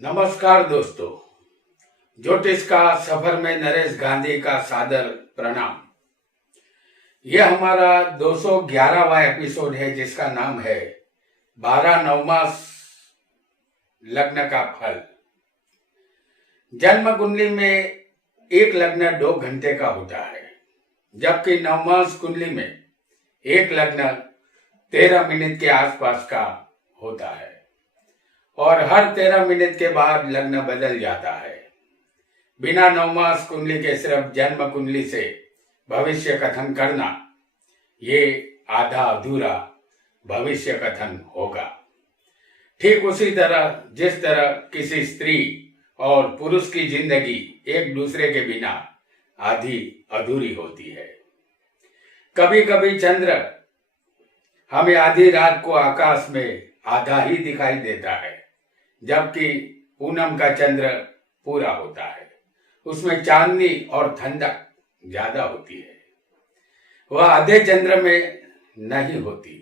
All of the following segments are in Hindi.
नमस्कार दोस्तों, ज्योतिष का सफर में नरेश गांधी का सादर प्रणाम। यह हमारा 211वां एपिसोड है जिसका नाम है 12 नवमास लग्न का फल। जन्म कुंडली में एक लग्न 2 घंटे का होता है, जबकि नवमास कुंडली में एक लग्न 13 मिनट के आसपास का होता है और हर 13 मिनट के बाद लग्न बदल जाता है। बिना नवमास कुंडली के सिर्फ जन्म कुंडली से भविष्य कथन करना ये आधा अधूरा भविष्य कथन होगा। ठीक उसी तरह जिस तरह किसी स्त्री और पुरुष की जिंदगी एक दूसरे के बिना आधी अधूरी होती है। कभी कभी चंद्र हमें आधी रात को आकाश में आधा ही दिखाई देता है, जबकि पूनम का चंद्र पूरा होता है। उसमें चांदनी और ठंडक ज्यादा होती है। वह आधे चंद्र में नहीं होती।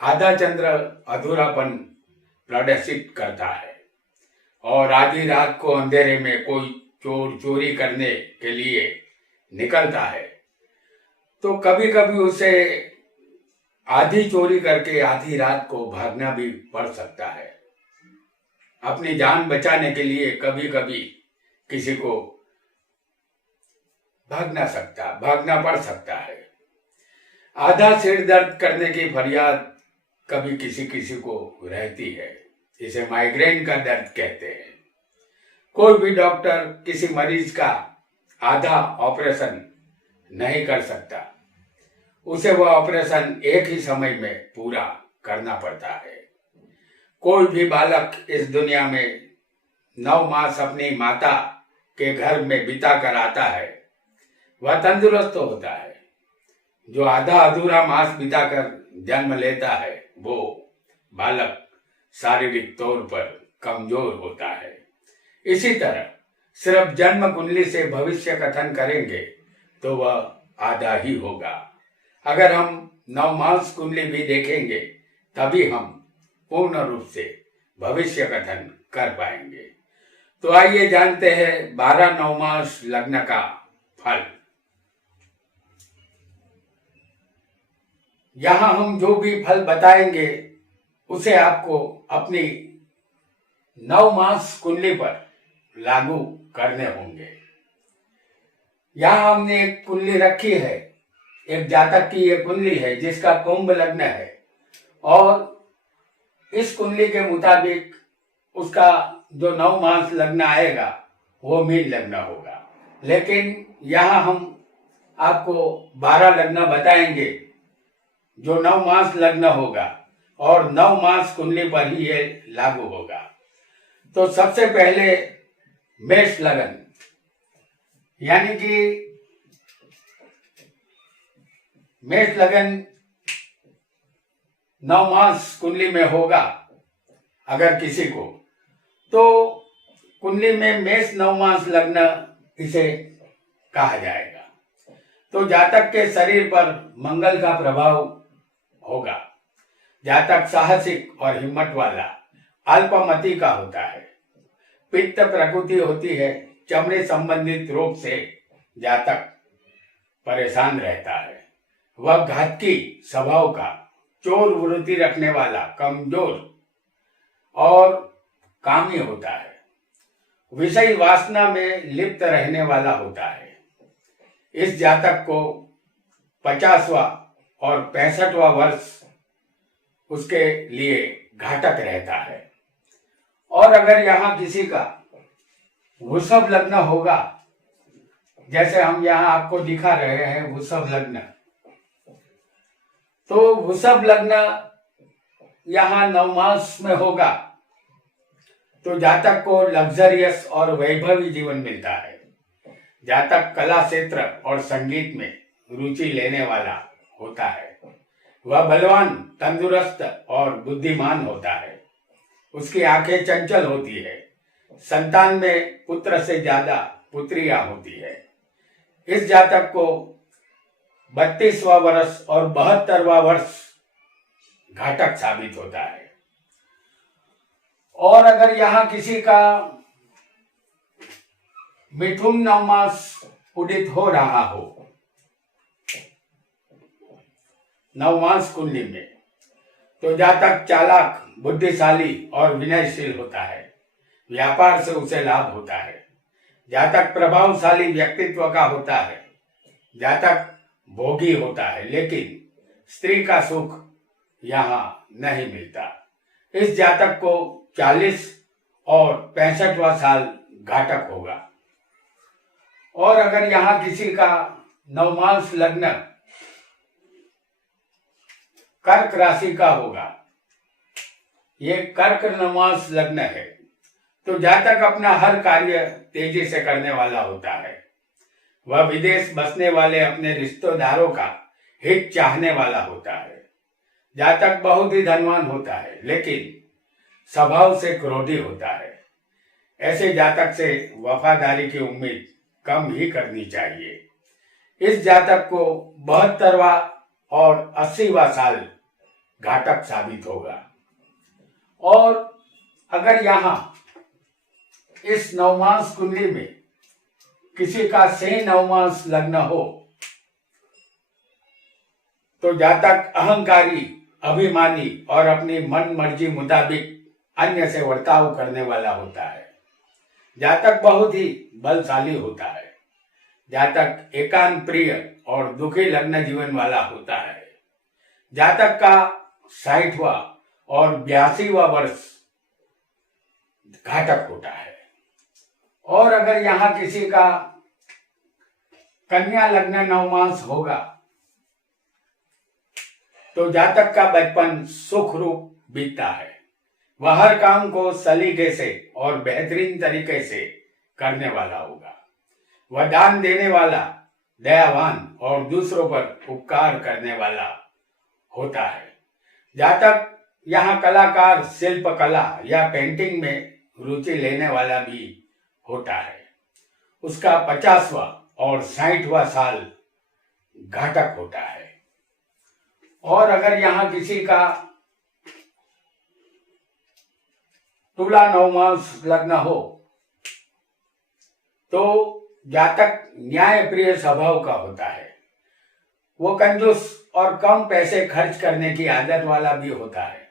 आधा चंद्र अधूरापन प्रदर्शित करता है और आधी रात को अंधेरे में कोई चोर चोरी करने के लिए निकलता है तो कभी कभी उसे आधी चोरी करके आधी रात को भागना भी पड़ सकता है। अपनी जान बचाने के लिए कभी कभी किसी को भागना पड़ सकता है। आधा सिर दर्द करने की फरियाद कभी किसी किसी को रहती है। इसे माइग्रेन का दर्द कहते हैं। कोई भी डॉक्टर किसी मरीज का आधा ऑपरेशन नहीं कर सकता। उसे वह ऑपरेशन एक ही समय में पूरा करना पड़ता है। कोई भी बालक इस दुनिया में 9 मास अपनी माता के घर में बिता कर आता है, वह तंदुरुस्त होता है। जो आधा अधूरा मास बिताकर जन्म लेता है वो बालक शारीरिक तौर पर कमजोर होता है। इसी तरह सिर्फ जन्म कुंडली से भविष्य कथन करेंगे तो वह आधा ही होगा। अगर हम 9 मास कुंडली भी देखेंगे तभी हम पूर्ण रूप से भविष्य कथन कर पाएंगे। तो आइए जानते हैं 12 नवमास लग्न का फल। यहां हम जो भी फल बताएंगे उसे आपको अपनी 9 मास कुंडली पर लागू करने होंगे। यहां हमने एक कुंडली रखी है, एक जातक की ये कुंडली है जिसका कुंभ लग्न है और इस कुंडली के मुताबिक उसका जो 9 मास लग्न आएगा वो मीन लग्न होगा। लेकिन यहाँ हम आपको 12 लग्न बताएंगे जो 9 मास लग्न होगा और 9 मास कुंडली पर ही ये लागू होगा। तो सबसे पहले मेष लगन, यानी कि मेष लगन 9 मास कुंडली में होगा अगर किसी को, तो कुंडली में मेष 9 मास लग्न इसे कहा जाएगा। तो जातक के शरीर पर मंगल का प्रभाव होगा। जातक साहसिक और हिम्मत वाला, अल्पमति का होता है। पित्त प्रकृति होती है। चमड़े संबंधित रोग से जातक परेशान रहता है। वह घातकी स्वभाव का, चोर वृत्ति रखने वाला, कमजोर और कामी होता है। विषय वासना में लिप्त रहने वाला होता है। इस जातक को 50वां और 65वां वर्ष उसके लिए घातक रहता है। और अगर यहाँ किसी का वृषभ लग्न होगा, जैसे हम यहाँ आपको दिखा रहे हैं वृषभ लग्न, तो वृषभ लग्न यहाँ 9 मास में होगा तो जातक को लग्जरियस और वैभवी जीवन मिलता है। जातक कला क्षेत्र और संगीत में रुचि लेने वाला होता है। वह बलवान, तंदुरुस्त और बुद्धिमान होता है। उसकी आंखें चंचल होती है। संतान में पुत्र से ज्यादा पुत्रियां होती है। इस जातक को 32वां वर्ष और 72वां वर्ष घातक साबित होता है। और अगर यहाँ किसी का मिथुन नवमास उदित हो रहा हो नवमास कुंडली में, तो जातक चालाक, बुद्धिशाली और विनयशील होता है। व्यापार से उसे लाभ होता है। जातक प्रभावशाली व्यक्तित्व का होता है। जातक भोगी होता है, लेकिन स्त्री का सुख यहाँ नहीं मिलता। इस जातक को 40 और 65वां साल घातक होगा। और अगर यहाँ किसी का नवमास लग्न कर्क राशि का होगा, ये कर्क नवमास लग्न है, तो जातक अपना हर कार्य तेजी से करने वाला होता है। वह विदेश बसने वाले अपने रिश्तेदारों का हित चाहने वाला होता है। जातक बहुत ही धनवान होता है, लेकिन स्वभाव से क्रोधी होता है। ऐसे जातक से वफादारी की उम्मीद कम ही करनी चाहिए। इस जातक को 72वां और 80वां साल घातक साबित होगा। और अगर यहाँ इस नवमास कुंडली में किसी का से नवमास लग्न हो, तो जातक अहंकारी, अभिमानी और अपनी मन मर्जी मुताबिक अन्य से वर्ताव करने वाला होता है। जातक बहुत ही बलशाली होता है। जातक एकांत प्रिय और दुखी लग्न जीवन वाला होता है। जातक का 60वां और 82वां वर्ष घातक होता है। और अगर यहाँ किसी का कन्या लग्न नवमास होगा, तो जातक का बचपन सुख रूप बीतता है। वह हर काम को सलीके से और बेहतरीन तरीके से करने वाला होगा। वह दान देने वाला, दयावान और दूसरों पर उपकार करने वाला होता है। जातक यहाँ कलाकार, शिल्प कला या पेंटिंग में रुचि लेने वाला भी होता है। उसका 50वां और 60वां साल घातक होता है। और अगर यहाँ किसी का तुला नवमास लग्न हो, तो जातक न्याय प्रिय स्वभाव का होता है। वो कंजूस और कम पैसे खर्च करने की आदत वाला भी होता है।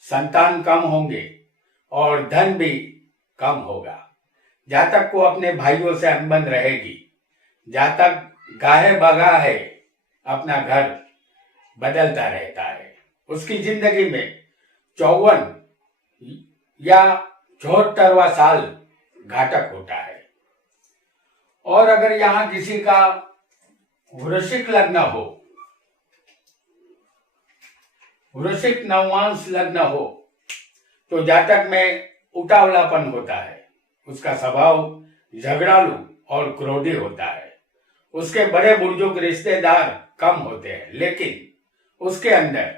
संतान कम होंगे और धन भी कम होगा। जातक को अपने भाइयों से अनबन रहेगी। जातक गाहे बगा है, अपना घर बदलता रहता है। उसकी जिंदगी में 54 या 74वां साल घातक होता है। और अगर यहाँ किसी का वृश्चिक लग्न हो, वृश्चिक नवमास लग्न हो, तो जातक में उतावलापन होता है। उसका स्वभाव झगड़ालू और क्रोधी होता है। उसके बड़े बुजुर्ग रिश्तेदार कम होते हैं, लेकिन उसके अंदर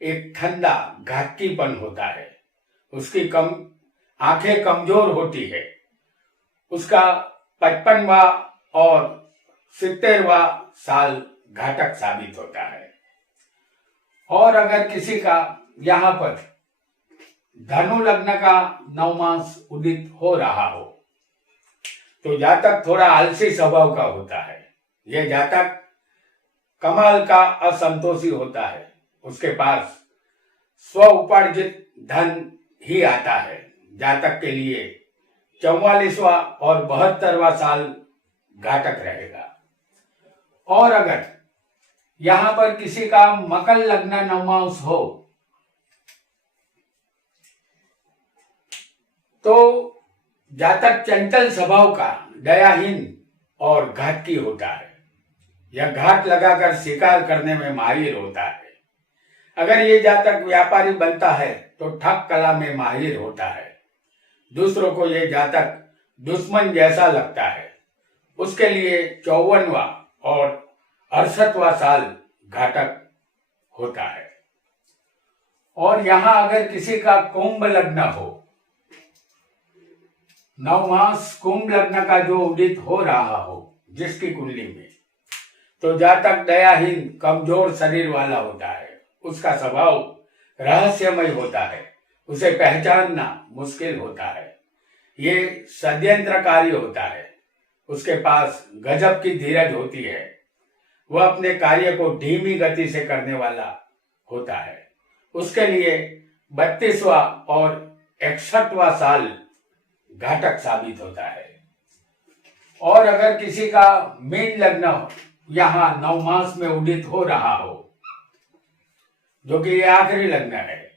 एक ठंडा घातकीपन होता है। उसकी आंखें कमजोर होती है। उसका 55वां और 70वां साल घातक साबित होता है। और अगर किसी का यहाँ पर धनु लग्न का नवमास उदित हो रहा हो, तो जातक थोड़ा आलसी स्वभाव का होता है। यह जातक कमाल का असंतोषी होता है। उसके पास स्व उपार्जित धन ही आता है। जातक के लिए 44वां और 72वां साल घातक रहेगा। और अगर यहाँ पर किसी का मकर लग्न नवमास हो, तो जातक चंचल स्वभाव का, दयाहीन और घातकी होता है। यह घात लगाकर शिकार करने में माहिर होता है। अगर ये जातक व्यापारी बनता है तो ठग कला में माहिर होता है। दूसरों को ये जातक दुश्मन जैसा लगता है। उसके लिए 54वां और 68वां साल घातक होता है। और यहाँ अगर किसी का कुंभ लग्न हो, नवमास कुंभ लग्न का जो उदित हो रहा हो जिसकी कुंडली में, तो जातक दयाहीन, कमजोर शरीर वाला होता है। उसका स्वभाव रहस्यमय होता है। उसे पहचानना मुश्किल होता है। ये षड्यंत्रकारी होता है। उसके पास गजब की धीरज होती है। वह अपने कार्य को धीमी गति से करने वाला होता है। उसके लिए 32वां और 61वां साल घातक साबित होता है। और अगर किसी का मीन लग्न यहाँ 9 मास में उदित हो रहा हो, जो कि ये आखिरी लग्न है,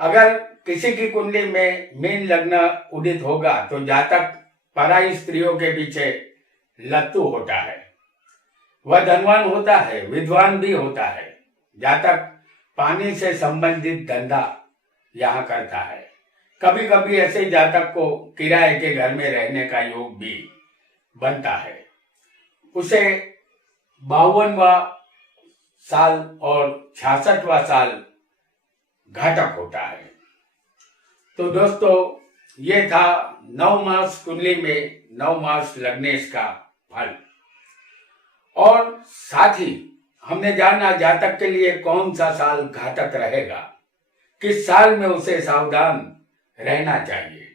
अगर किसी की कुंडली में मीन लग्न उदित होगा तो जातक पराई स्त्रियों के पीछे लत्तू होता है। वह धनवान होता है, विद्वान भी होता है। जातक पानी से संबंधित धंधा यहाँ करता है। कभी कभी ऐसे जातक को किराए के घर में रहने का योग भी बनता है। उसे 52वां साल और 66वां साल घातक होता है। तो दोस्तों, ये था 9 मास कुंडली में 9 मास लग्नेश का फल। और साथ ही हमने जाना जातक के लिए कौन सा साल घातक रहेगा, किस साल में उसे सावधान रहना चाहिए।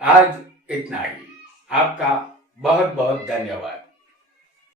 आज इतना ही। आपका बहुत बहुत धन्यवाद।